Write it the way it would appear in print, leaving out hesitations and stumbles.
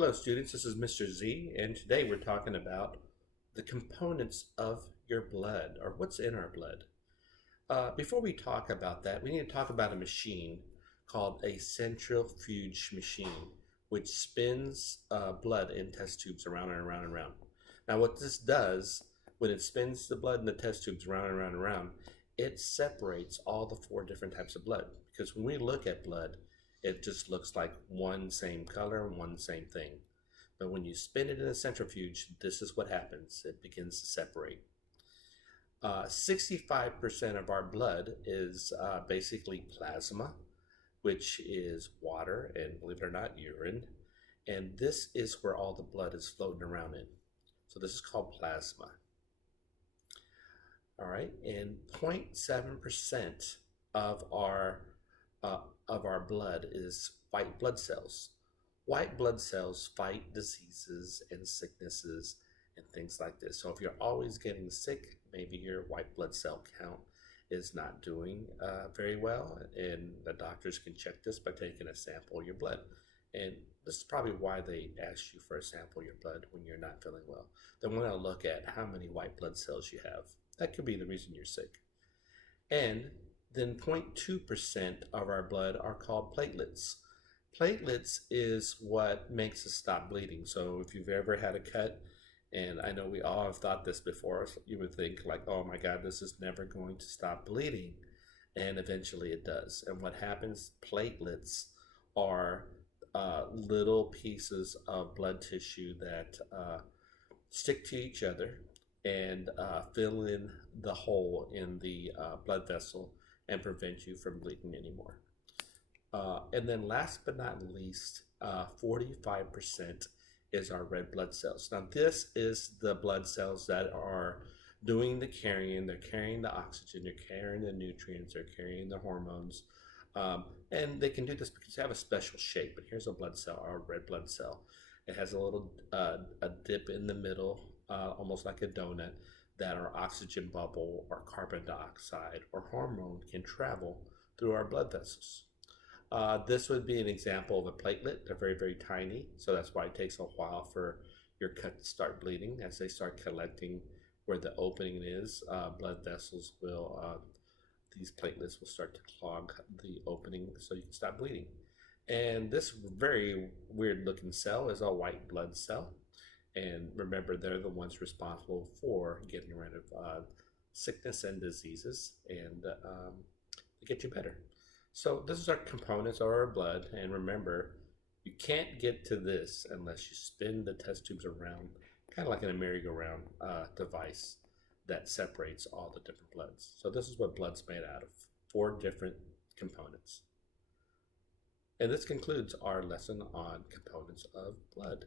Hello students, this is Mr. Z, and today we're talking about the components of your blood, or what's in our blood. Before we talk about that, we need to talk about a machine called a centrifuge machine, which spins blood in test tubes around and around and around. Now what this does, when it spins the blood in the test tubes around and around and around, it separates all the four different types of blood. Because when we look at blood, it just looks like one same color, one same thing. But when you spin it in a centrifuge, this is what happens. It begins to separate. 65% of our blood is basically plasma, which is water and, believe it or not, urine. And this is where all the blood is floating around in. So this is called plasma. All right, and 0.7% of our blood is white blood cells. White blood cells fight diseases and sicknesses and things like this. So if you're always getting sick, maybe your white blood cell count is not doing very well, and the doctors can check this by taking a sample of your blood. And this is probably why they ask you for a sample of your blood when you're not feeling well. They want to look at how many white blood cells you have. That could be the reason you're sick. And then 0.2% of our blood are called platelets. Platelets is what makes us stop bleeding. So if you've ever had a cut, and I know we all have thought this before, so you would think like, oh my God, this is never going to stop bleeding. And eventually it does. And what happens, platelets are little pieces of blood tissue that stick to each other and fill in the hole in the blood vessel and prevent you from bleeding anymore. And then last but not least, 45% is our red blood cells. Now this is the blood cells that are doing the carrying. They're carrying the oxygen, they're carrying the nutrients, they're carrying the hormones. And they can do this because they have a special shape. But here's a blood cell, our red blood cell. It has a little a dip in the middle, almost like a donut, that our oxygen bubble or carbon dioxide or hormone can travel through our blood vessels. This would be an example of a platelet. They're very, very tiny, so that's why it takes a while for your cut to start bleeding. As they start collecting where the opening is, blood vessels will, these platelets will start to clog the opening so you can stop bleeding. And this very weird looking cell is a white blood cell. And remember, they're the ones responsible for getting rid of sickness and diseases and to get you better. So this is our components of our blood. And remember, you can't get to this unless you spin the test tubes around, kind of like in a merry-go-round device that separates all the different bloods. So this is what blood's made out of, 4 different components. And this concludes our lesson on components of blood.